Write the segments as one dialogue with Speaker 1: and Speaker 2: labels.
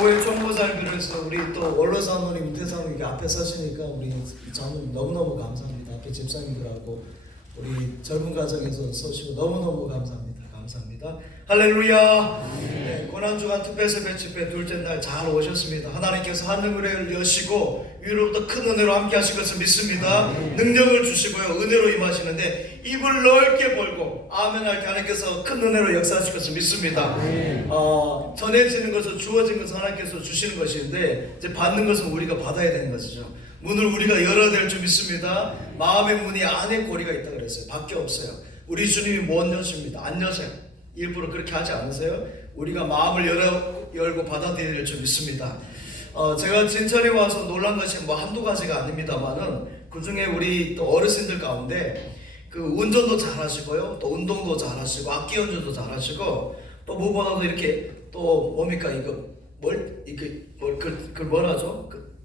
Speaker 1: 교회 총무사를 비롯해서 우리 또 원로 사모님, 임태사모님 이렇게 앞에 서시니까 우리 저는 너무너무 감사합니다. 앞에 집사님들하고 우리 젊은 가정에서 서시고 너무너무 감사합니다. 감사합니다. 할렐루야. 네, 고난주간 특별세배 집회 둘째 날 잘 오셨습니다. 하나님께서 하늘을 여시고 위로부터 큰 은혜로 함께 하실 것을 믿습니다. 능력을 주시고요. 은혜로 임하시는데 입을 넓게 벌고 아멘 할 때 하나님께서 큰 은혜로 역사하실 것을 믿습니다. 어, 전해지는 것은 주어진 것은 하나님께서 주시는 것인데 이제 받는 것은 우리가 받아야 되는 것이죠. 문을 우리가 열어야 될 줄 믿습니다. 마음의 문이 안에 고리가 있다 그랬어요. 밖에 없어요. 우리 주님이 못 여십니다. 안 여세요. 일부러 그렇게 하지 않으세요? 우리가 마음을 열어, 열고 받아들여야 될줄 믿습니다. 어, 제가 진천에 와서 놀란 것이 뭐 한두 가지가 아닙니다만은 그 중에 우리 또 어르신들 가운데 그 운전도 잘 하시고요, 또 운동도 잘 하시고 악기 연주도 잘 하시고 또 무엇보다도 이렇게 또 뭡니까 이거 뭘 이게 뭘그 그 뭐라죠? 그,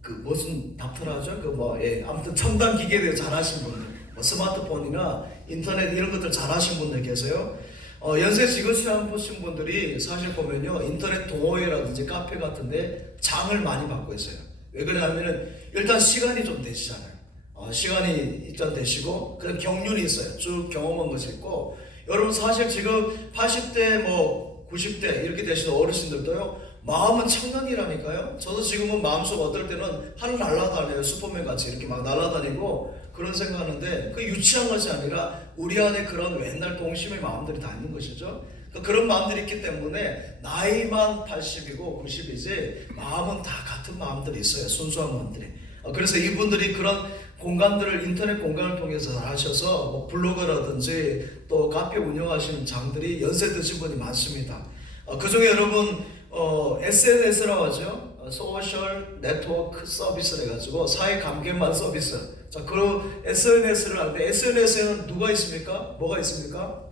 Speaker 1: 그 무슨 답터라죠? 그 뭐 예, 아무튼 첨단 기계에 대해 잘 하신 분들, 뭐 스마트폰이나 인터넷 이런 것들 잘하신 분들 계세요. 어, 연세 지거 시험 보신 분들이 사실 보면요 인터넷 동호회라든지 카페 같은데 장을 많이 받고 있어요. 왜 그러냐면은 일단 시간이 좀 되시잖아요. 어, 시간이 일단 되시고 그런 경륜이 있어요. 쭉 경험한 것이 있고 여러분 사실 지금 80대 뭐 90대 이렇게 되시는 어르신들도요 마음은 청년이라니까요. 저도 지금은 마음속 어떨 때는 하늘 날아다녀요. 슈퍼맨 같이 이렇게 막 날아다니고 그런 생각하는데 그 유치한 것이 아니라 우리 안에 그런 옛날 동심의 마음들이 다 있는 것이죠. 그 그런 마음들이 있기 때문에 나이만 80이고 90이지 마음은 다 같은 마음들이 있어요. 순수한 마음들이. 어, 그래서 이분들이 그런 공간들을 인터넷 공간을 통해서 하셔서 뭐 블로그라든지 또 카페 운영하시는 장들이 연세 드신 분이 많습니다. 어, 그 중에 여러분 어, SNS라고 하죠. 어, 소셜 네트워크 서비스를 해가지고 사회 감개만 서비스. 자, 그 SNS를 하는데 SNS에는 누가 있습니까? 뭐가 있습니까?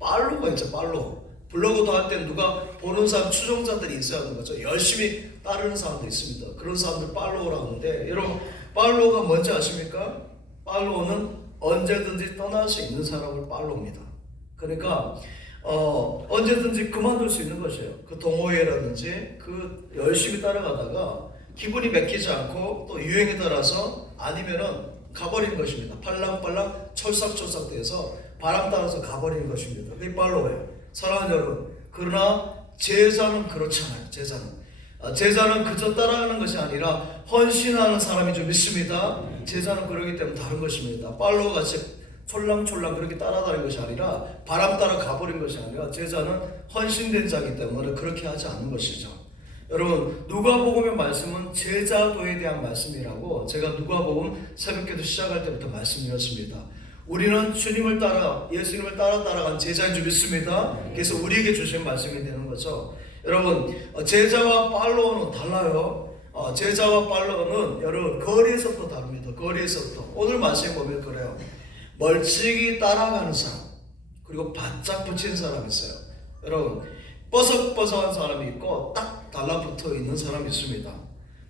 Speaker 1: 팔로우가 있죠. 팔로우. 블로그도 할 때 누가 보는 사람 추종자들이 있어야 하는 거죠. 열심히 따르는 사람도 있습니다. 그런 사람들 팔로우라고 하는데 여러분 팔로우가 뭔지 아십니까? 팔로우는 언제든지 떠날 수 있는 사람을 팔로우입니다. 그러니까 어, 언제든지 그만둘 수 있는 것이에요. 그 동호회라든지 그 열심히 따라가다가 기분이 맥히지 않고 또 유행에 따라서 아니면은 가버리는 것입니다. 팔랑팔랑 철삭철삭 돼서 바람 따라서 가버리는 것입니다. 그게 팔로우예요. 사랑하는 여러분, 그러나 제자는 그렇잖아요. 제자는 아, 제자는 그저 따라가는 것이 아니라 헌신하는 사람이 좀 있습니다. 제자는 그러기 때문에 다른 것입니다. 팔로우 같이 촐랑촐랑 그렇게 따라다니는 것이 아니라 바람 따라 가버린 것이 아니라 제자는 헌신된 자이기 때문에 그렇게 하지 않는 것이죠. 여러분 누가복음의 말씀은 제자도에 대한 말씀이라고 제가 누가복음 새벽기도 시작할 때부터 말씀드렸습니다. 우리는 주님을 따라 예수님을 따라 따라간 제자인 줄 믿습니다. 그래서 우리에게 주신 말씀이 되는 거죠. 여러분 어, 제자와 팔로워는 달라요. 어, 제자와 팔로워는 여러분 거리에서부터 다릅니다. 거리에서부터 오늘 말씀 보면 그래요. 멀찍이 따라가는 사람 그리고 바짝 붙인 사람이 있어요. 여러분 뻐석뻐석한 사람이 있고 딱 달라붙어 있는 사람이 있습니다.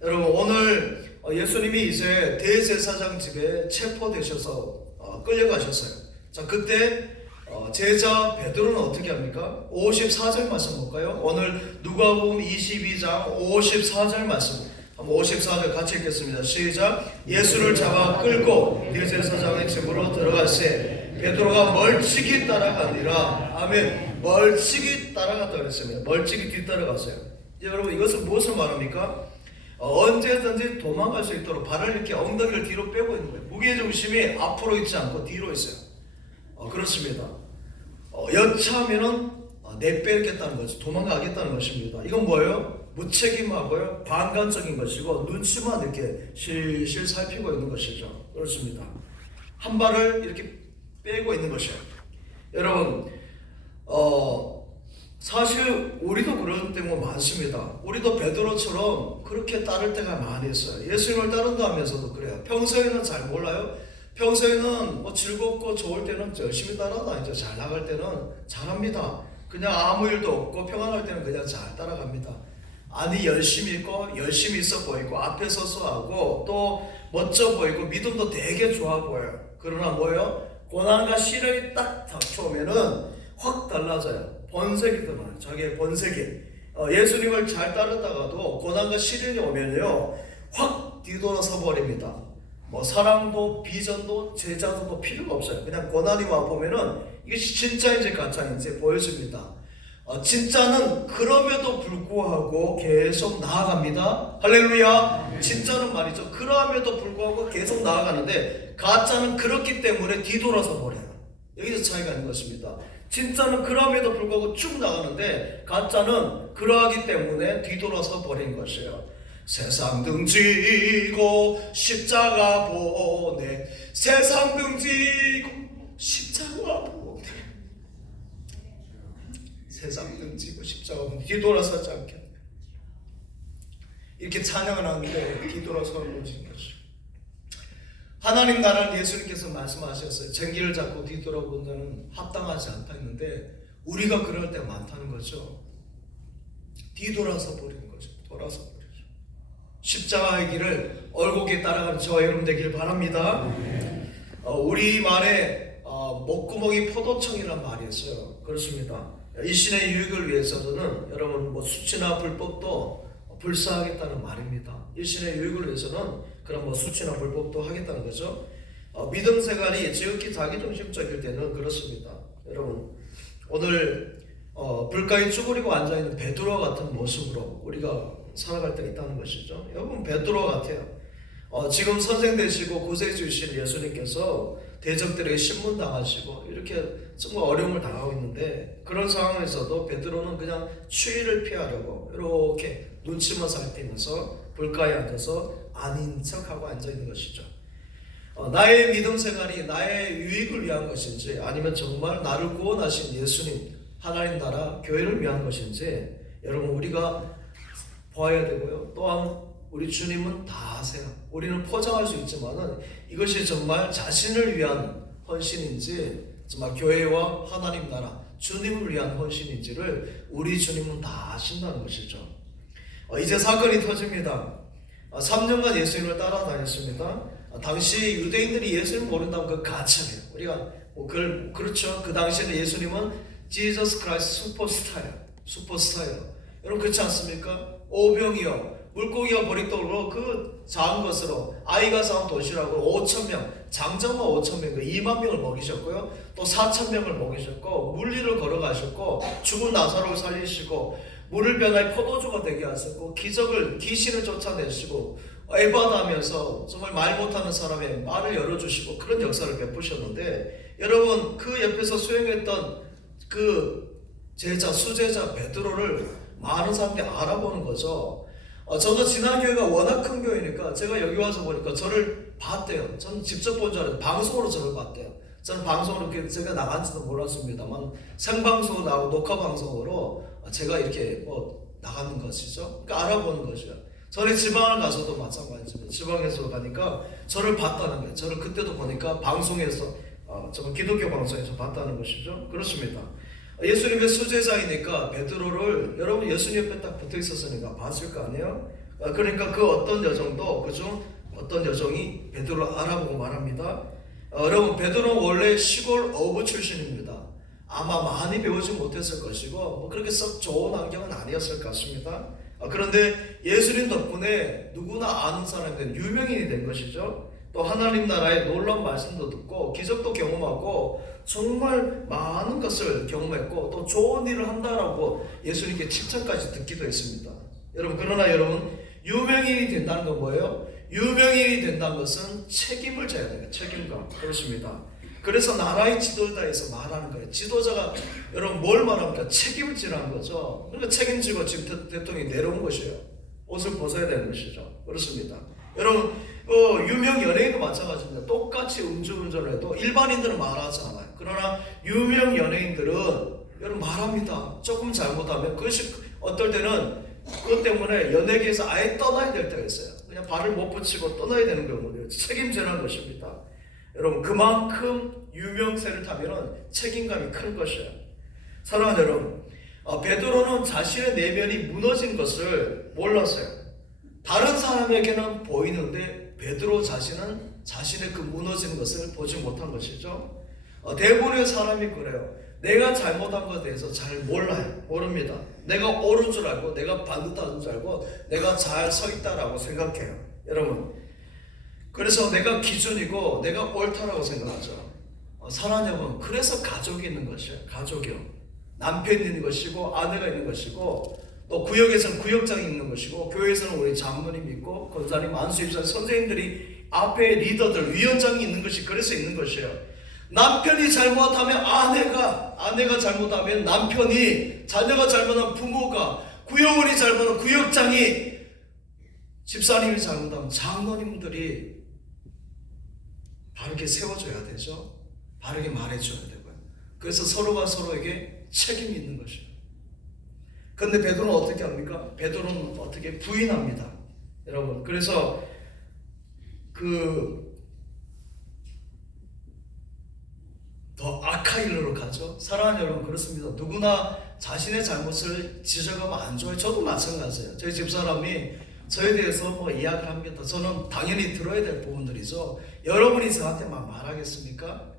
Speaker 1: 여러분 오늘 어, 예수님이 이제 대제사장 집에 체포되셔서 어, 끌려가셨어요. 자 그때 어, 제자 베드로는 어떻게 합니까? 54절 말씀 볼까요? 오늘 누가복음 22장 54절 말씀. 한번 54절 같이 읽겠습니다. 시작. 예수를 잡아 끌고 대제사장의 집으로 들어갔세. 베드로가 멀찍이 따라가니라. 아멘. 멀찍이 따라갔다 그랬습니다. 멀찍이 뒤따라갔어요. 이제 여러분 이것은 무엇을 말합니까? 어, 언제든지 도망갈 수 있도록 발을 이렇게 엉덩이를 뒤로 빼고 있는 거예요. 무게 중심이 앞으로 있지 않고 뒤로 있어요. 어, 그렇습니다. 어, 여차하면은 어, 내빼겠다는 거죠. 도망가겠다는 것입니다. 이건 뭐예요? 무책임하고요, 방관적인 것이고 눈치만 이렇게 실실 살피고 있는 것이죠. 그렇습니다. 한 발을 이렇게 빼고 있는 것이에요. 여러분, 어, 사실 우리도 그런 때가 많습니다. 우리도 베드로처럼 그렇게 따를 때가 많이 있어요. 예수님을 따른다 하면서도 그래요. 평소에는 잘 몰라요. 평소에는 뭐 즐겁고 좋을 때는 열심히 따라다니죠. 잘 나갈 때는 잘합니다. 그냥 아무 일도 없고 평안할 때는 그냥 잘 따라갑니다. 아니 열심히 있고 열심히 있어 보이고 앞에 서서 하고 또 멋져 보이고 믿음도 되게 좋아 보여요. 그러나 뭐예요? 고난과 시련이 딱 닥쳐오면은 확 달라져요. 번색이 드러나요. 자기의 번색이. 어, 예수님을 잘 따르다가도 고난과 시련이 오면요 확 뒤돌아서 버립니다. 뭐 사랑도 비전도 제자도도 필요가 없어요. 그냥 고난이 와 보면은 이게 진짜인지 가짜인지 보여줍니다. 어, 진짜는 그럼에도 불구하고 계속 나아갑니다. 할렐루야. 진짜는 말이죠. 그럼에도 불구하고 계속 나아가는데 가짜는 그렇기 때문에 뒤돌아서 버려요. 여기서 차이가 있는 것입니다. 진짜는 그럼에도 불구하고 쭉 나가는데 가짜는 그러하기 때문에 뒤돌아서 버린 것이에요. 세상 등지고 십자가 보내 세상 등지고 십자가 보내 세상 등지고 십자가 보내 뒤돌아서지 않게 이렇게 찬양을 하는데 뒤돌아서는 것인 것이죠. 하나님 나라를 예수님께서 말씀하셨어요. 전기를 잡고 뒤돌아본 자는 합당하지 않다 했는데 우리가 그럴 때 많다는 거죠. 뒤돌아서 버리는 거죠. 돌아서 버리죠. 십자가의 길을 얼곡에 따라가는 저와 여러분 되기를 바랍니다. 어, 우리 말에 어, 목구멍이 포도청이란 말이 있어요. 그렇습니다. 일신의 유익을 위해서는 여러분 뭐 수치나 불법도 불사하겠다는 말입니다. 일신의 유익을 위해서는 그런 뭐 수치나 불법도 하겠다는 거죠. 어, 믿음 생활이 지극히 자기 중심적일 때는 그렇습니다. 여러분 오늘 어, 불가에 쭈그리고 앉아 있는 베드로 같은 모습으로 우리가 살아갈 때가 있다는 것이죠. 여러분 베드로 같아요. 어, 지금 선생 되시고 구세주신 예수님께서 대적들에게 신문 당하시고 이렇게 정말 어려움을 당하고 있는데 그런 상황에서도 베드로는 그냥 추위를 피하려고 이렇게 눈치만 살피면서 불가에 앉아서 아닌 척하고 앉아 있는 것이죠. 어, 나의 믿음 생활이 나의 유익을 위한 것인지 아니면 정말 나를 구원하신 예수님 하나님 나라 교회를 위한 것인지 여러분 우리가 봐야 되고요. 또한 우리 주님은 다 아세요. 우리는 포장할 수 있지만은 이것이 정말 자신을 위한 헌신인지 정말 교회와 하나님 나라 주님을 위한 헌신인지를 우리 주님은 다 아신다는 것이죠. 어, 이제 사건이 터집니다. 어, 3년간 예수님을 따라다녔습니다. 어, 당시 유대인들이 예수님 모른다면 그 가짜예요. 우리가 뭐 그걸 그렇죠. 그 당시에는 예수님은 지저스 크라이스트 슈퍼스타예요. 슈퍼스타예요. 여러분 그렇지 않습니까? 오병이요. 물고기가 버리도록 그 작은 것으로 아이가 쌓은 도시락으로 5천 명, 장정만 5천 명, 2만 명을 먹이셨고요. 또 4천 명을 먹이셨고 물리를 걸어가셨고 죽은 나사로를 살리시고 물을 변화해 포도주가 되게 하셨고 기적을 귀신을 쫓아내시고 에바다하면서 정말 말 못하는 사람의 말을 열어주시고 그런 역사를 베푸셨는데 여러분 그 옆에서 수행했던 그 제자 수제자 베드로를 많은 사람들이 알아보는 거죠. 어, 저도 지난 교회가 워낙 큰 교회니까 제가 여기 와서 보니까 저를 봤대요. 저는 직접 본 줄 알았는데 방송으로 저를 봤대요. 저는 방송으로 제가 나간지도 몰랐습니다만 생방송 나오고 녹화 방송으로 제가 이렇게 뭐 나가는 것이죠. 그러니까 알아보는 것이요. 전에 지방을 가서도 마찬가지입니다. 지방에서 가니까 저를 봤다는 거예요. 저를 그때도 보니까 방송에서 어, 정말 기독교 방송에서 봤다는 것이죠. 그렇습니다. 예수님의 수제자이니까 베드로를 여러분 예수님 옆에 딱 붙어 있었으니까 봤을 거 아니에요? 어, 그러니까 그 어떤 여정도 그중 어떤 여정이 베드로를 알아보고 말합니다. 어, 여러분 베드로는 원래 시골 어부 출신입니다. 아마 많이 배우지 못했을 것이고 뭐 그렇게 썩 좋은 환경은 아니었을 것 같습니다. 어, 그런데 예수님 덕분에 누구나 아는 사람이 된 유명인이 된 것이죠. 또 하나님 나라의 놀라운 말씀도 듣고 기적도 경험하고 정말 많은 것을 경험했고 또 좋은 일을 한다라고 예수님께 칭찬까지 듣기도 했습니다. 여러분 그러나 여러분 유명인이 된다는 건 뭐예요? 유명인이 된다는 것은 책임을 져야 돼요. 책임감 그렇습니다. 그래서 나라의 지도자에서 말하는 거예요. 지도자가 여러분 뭘 말합니까? 책임을 지라는 거죠. 그러니까 책임지고 지금 대, 통령이 내려온 것이에요. 옷을 벗어야 되는 것이죠. 그렇습니다. 여러분 어, 유명 연예인도 마찬가지입니다. 똑같이 음주운전을 해도 일반인들은 말하지 않아요. 그러나 유명 연예인들은 여러분 말합니다. 조금 잘못하면 그것이 어떨 때는 그것 때문에 연예계에서 아예 떠나야 될 때가 있어요. 그냥 발을 못 붙이고 떠나야 되는 경우도 책임지라는 것입니다. 여러분 그만큼 유명세를 타면은 책임감이 큰 것이에요. 사랑하는 여러분, 어, 베드로는 자신의 내면이 무너진 것을 몰랐어요. 다른 사람에게는 보이는데 베드로 자신은 자신의 그 무너진 것을 보지 못한 것이죠. 어, 대부분의 사람이 그래요. 내가 잘못한 것에 대해서 잘 몰라요. 모릅니다. 내가 옳은 줄 알고 내가 반듯한 줄 알고 내가 잘 서 있다라고 생각해요. 여러분. 그래서 내가 기준이고 내가 옳다라고 생각하죠. 어, 여러분, 그래서 가족이 있는 것이에요. 가족이요. 남편이 있는 것이고 아내가 있는 것이고 또 구역에서는 구역장이 있는 것이고 교회에서는 우리 장로님 있고 권사님, 안수입사 선생님들이 앞에 리더들, 위원장이 있는 것이 그래서 있는 것이에요. 남편이 잘못하면 아내가 아내가 잘못하면 남편이 자녀가 잘못하면 부모가 구역원이 잘못하면 구역장이 집사님이 잘못하면 장로님들이 바르게 세워줘야 되죠. 바르게 말해줘야 되고요. 그래서 서로가 서로에게 책임이 있는 것이에요. 근데 베드로는 어떻게 합니까? 베드로는 어떻게 부인합니다. 여러분. 그래서 그더 악한 일로 가죠. 사랑하는 여러분 그렇습니다. 누구나 자신의 잘못을 지적하면 안 좋아요. 저도 마찬가지예요. 저희 집사람이 저에 대해서 뭐 이야기를 합니다. 저는 당연히 들어야 될 부분들이죠. 여러분이 저한테 막 말하겠습니까?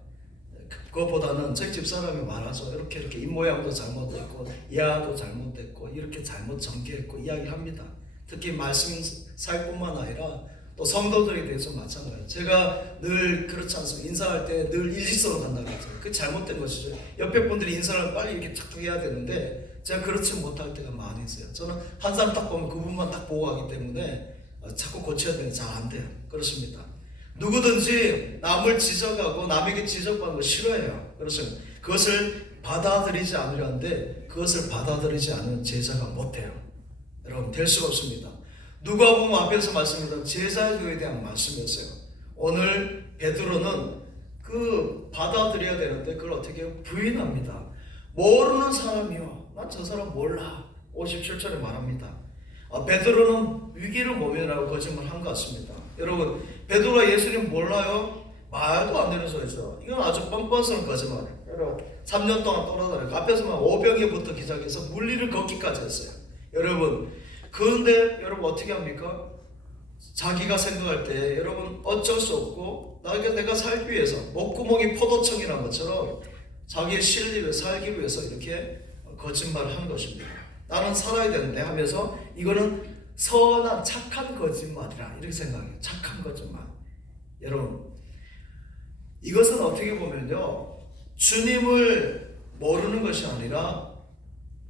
Speaker 1: 그것보다는 저희 집사람이 말하죠. 이렇게 이렇게 입모양도 잘못됐고 이하도 잘못됐고 이렇게 잘못 전개했고 이야기합니다. 특히 말씀 사역뿐만 아니라 또 성도들에 대해서 마찬가지예요. 제가 늘 그렇지 않습니까? 인사할 때 늘 일직선으로 간다고 했죠. 그 잘못된 것이죠. 옆에 분들이 인사를 빨리 이렇게 착착 해야 되는데 제가 그렇지 못할 때가 많이 있어요. 저는 한 사람 딱 보면 그분만 딱 보고 하기 때문에 어, 자꾸 고쳐야 되는데 잘 안 돼요. 그렇습니다. 누구든지 남을 지적하고 남에게 지적받는 거 싫어해요. 그렇습니다. 그것을 받아들이지 않으려 하는데 그것을 받아들이지 않으면 제자가 못해요. 여러분 될 수가 없습니다. 누가 보면 앞에서 말씀드린 제자교에 대한 말씀이었어요. 오늘 베드로는 그 받아들여야 되는데 그걸 어떻게? 부인합니다. 모르는 사람이요. 난 저 사람 몰라. 57절에 말합니다. 아, 베드로는 위기를 모면하고 거짓말 한 것 같습니다. 여러분, 베드로가 예수님 몰라요? 말도 안 되는 소리죠. 이건 아주 뻔뻔스러운 거짓말이에요. 여러분, 3년 동안 돌아다니고 앞에서만 오병이부터 기작해서 물리를 걷기까지 했어요. 여러분, 그런데 여러분 어떻게 합니까? 자기가 생각할 때 여러분 어쩔 수 없고 나에게 내가 살기 위해서 목구멍이 포도청이라는 것처럼 자기의 실리를 살기 위해서 이렇게 거짓말을 한 것입니다. 나는 살아야 되는데 하면서 이거는 선한 착한 거짓말이라 이렇게 생각해요. 착한 거짓말. 여러분 이것은 어떻게 보면요 주님을 모르는 것이 아니라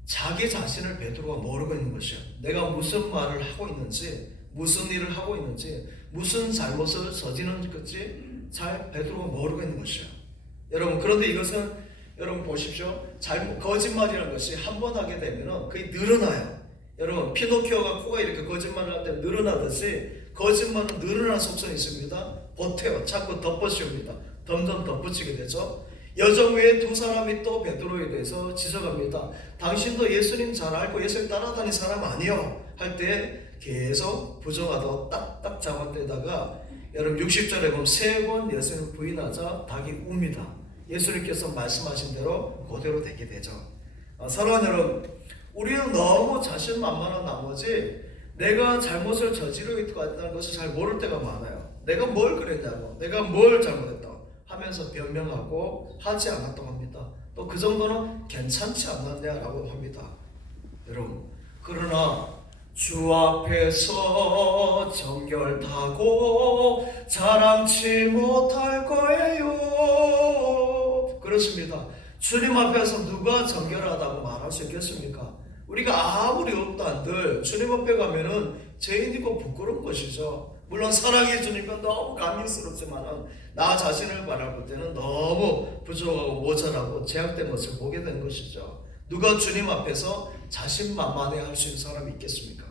Speaker 1: 자기 자신을 베드로가 모르고 있는 것이요. 내가 무슨 말을 하고 있는지, 무슨 일을 하고 있는지, 무슨 잘못을 저지르는지 잘 베드로가 모르고 있는 것이요. 여러분 그런데 이것은 여러분 보십시오. 잘못 거짓말이라는 것이 한 번 하게 되면은 그게 늘어나요. 여러분 피노키오가 코가 이렇게 거짓말을 할 때 늘어나듯이 거짓말은 늘어난 속성이 있습니다. 버텨요. 자꾸 덧붙입니다. 점점 덧붙이게 되죠. 여정 외에 두 사람이 또 베드로에 대해서 지적합니다. 당신도 예수님 잘 알고 예수님 따라다닌 사람 아니요? 할 때 계속 부정하다 딱딱 잡아대다가 여러분 60절에 보면 세 번 예수님을 부인하자 닭이 웁니다. 예수님께서 말씀하신 대로 그대로 되게 되죠. 아, 사랑하는 여러분, 우리는 너무 자신만만한 나머지 내가 잘못을 저지르고 있다는 것을 잘 모를 때가 많아요. 내가 뭘 그랬냐고, 내가 뭘 잘못했다고 하면서 변명하고 하지 않았다고 합니다. 또 그 정도는 괜찮지 않았냐라고 합니다. 여러분, 그러나 주 앞에서 정결하고 자랑치 못할 거예요. 그렇습니다. 주님 앞에서 누가 정결하다고 말할 수 있겠습니까? 우리가 아무리 없다 한들 주님 앞에 가면은 죄인이고 부끄러운 것이죠. 물론 사랑해 주니까 너무 감격스럽지만은 나 자신을 바라볼 때는 너무 부족하고 모자라고 제약된 것을 보게 된 것이죠. 누가 주님 앞에서 자신만만해 할 수 있는 사람이 있겠습니까?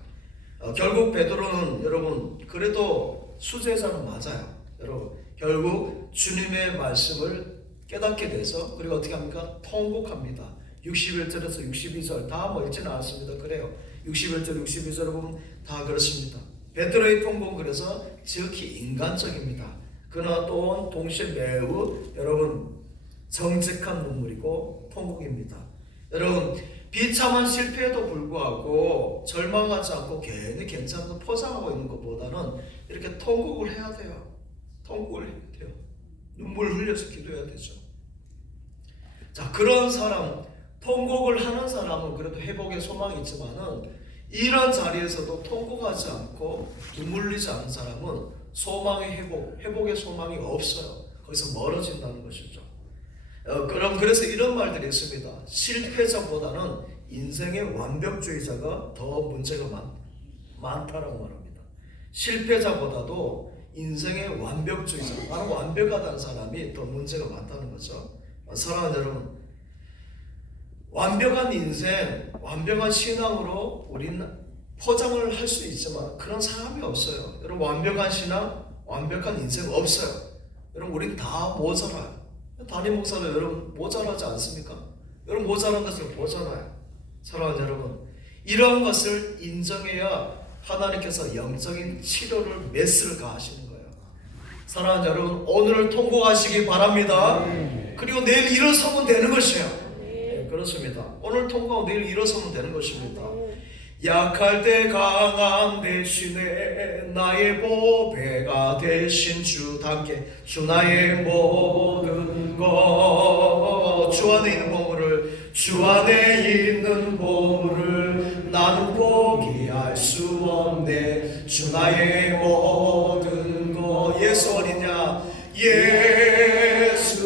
Speaker 1: 어, 결국 베드로는 여러분 그래도 수제자는 맞아요. 여러분 결국 주님의 말씀을 깨닫게 돼서 그리고 어떻게 합니까? 통곡합니다. 61절에서 62절 다뭐 읽지는 않았습니다. 그래요. 61절, 62절 보면 다 그렇습니다. 베드로의 통곡은 그래서 지극히 인간적입니다. 그러나 또 동시에 매우 여러분 정직한 눈물이고 통곡입니다. 여러분 비참한 실패에도 불구하고 절망하지 않고 괜히 괜찮은 거 포장하고 있는 것보다는 이렇게 통곡을 해야 돼요. 통곡을 해야 돼요. 눈물 흘려서 기도해야 되죠. 자 그런 사람 통곡을 하는 사람은 그래도 회복의 소망이 있지만은 이런 자리에서도 통곡하지 않고 눈물 흘리지 않는 사람은 소망의 회복, 회복의 소망이 없어요. 거기서 멀어진다는 것이죠. 어, 그럼 그래서 이런 말들이 있습니다. 실패자보다는 인생의 완벽주의자가 더 문제가 많, 많다라고 말합니다. 실패자보다도 인생의 완벽주의자, 완벽하다는 사람이 더 문제가 많다는 거죠. 어, 사랑하는 여러분, 완벽한 인생, 완벽한 신앙으로 우리는 포장을 할 수 있지만 그런 사람이 없어요. 여러분 완벽한 신앙, 완벽한 인생 없어요. 여러분 우린 다 모자라요. 담임 목사도 여러분 모자라지 않습니까? 여러분 모자란 것을 보잖아요. 사랑하는 여러분, 이러한 것을 인정해야 하나님께서 영적인 치료를 메스를 가하시는 거예요. 사랑하는 여러분, 오늘을 통곡하시기 바랍니다. 그리고 내일 일어서면 되는 것이에요. 네, 그렇습니다. 오늘 통과하고 내일 일어서면 되는 것입니다. 약할 때 강한 대신에 나의 보배가 되신 주 함께 주 나의 모든 것주 안에 있는 보물을 주 안에 있는 보물을 나는 포기할 수 없네. 주 나의 모든 것. 예수 어리냐? 예수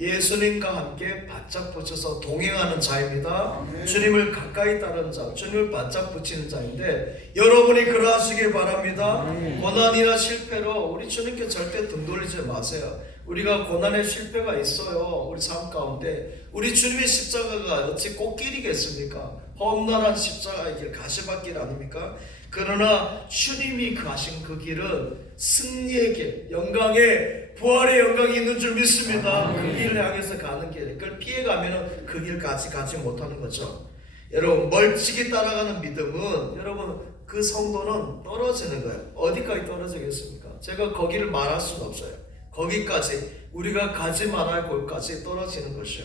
Speaker 1: 예수님과 함께 바짝 붙여서 동행하는 자입니다 주님을 가까이 따르는 자 주님을 바짝 붙이는 자인데 여러분이 그러하시길 바랍니다 고난이나 실패로 우리 주님께 절대 등 돌리지 마세요 우리가 고난의 실패가 있어요. 우리 삶 가운데 우리 주님의 십자가가 어찌 꽃길이겠습니까? 험난한 십자가의 길, 가시밭길 아닙니까? 그러나 주님이 가신 그 길은 승리의 길, 영광의 부활의 영광이 있는 줄 믿습니다. 그 길을 향해서 가는 길, 그걸 피해가면은 그 길까지 가지 못하는 거죠. 여러분 멀찍이 따라가는 믿음은 여러분 그 성도는 떨어지는 거예요. 어디까지 떨어지겠습니까? 제가 거기를 말할 수는 없어요. 거기까지 우리가 가지 말아야 할 곳까지 떨어지는 것이요.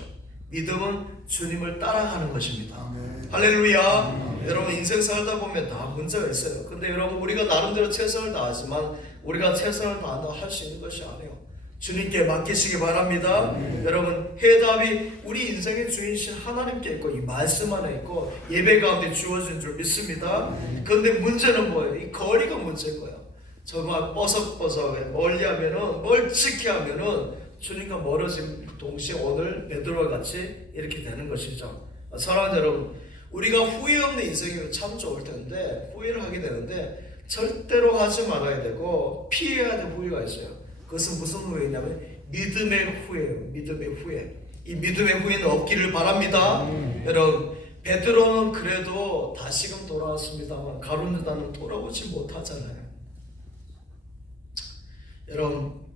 Speaker 1: 믿음은 주님을 따라가는 것입니다. 할렐루야. 여러분 인생 살다 보면 다 문제가 있어요. 근데 여러분 우리가 나름대로 최선을 다하지만 우리가 최선을 다한다 할 수 있는 것이 아니에요. 주님께 맡기시기 바랍니다. 여러분 해답이 우리 인생의 주인이신 하나님께 있고 이 말씀 안에 있고 예배 가운데 주어진 줄 믿습니다. 그런데 문제는 뭐예요? 이 거리가 문제인 거예요. 정말 뻐석뻐석해 멀리 하면은 멀찍히 하면은 주님과 멀어진 동시에 오늘 베드로와 같이 이렇게 되는 것이죠. 사랑하는 여러분, 우리가 후회 없는 인생이면 참 좋을 텐데 후회를 하게 되는데 절대로 하지 말아야 되고 피해야 될 후회가 있어요. 그것은 무슨 후회냐면 믿음의 후회예요. 믿음의 후회. 이 믿음의 후회는 없기를 바랍니다. 여러분 베드로는 그래도 다시금 돌아왔습니다만 가룟 유다는 돌아오지 못하잖아요. 여러분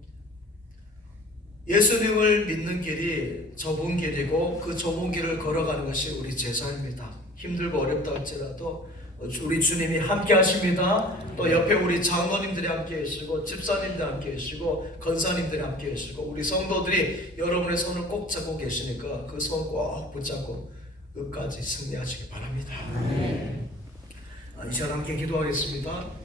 Speaker 1: 예수님을 믿는 길이 좁은 길이고 그 좁은 길을 걸어가는 것이 우리 제자입니다. 힘들고 어렵다 할지라도 우리 주님이 함께 하십니다. 또 옆에 우리 장로님들이 함께 계시고 집사님들 함께 계시고 건사님들이 함께 계시고 우리 성도들이 여러분의 손을 꼭 잡고 계시니까 그 손 꼭 붙잡고 끝까지 승리하시기 바랍니다. 이 시간 함께 기도하겠습니다.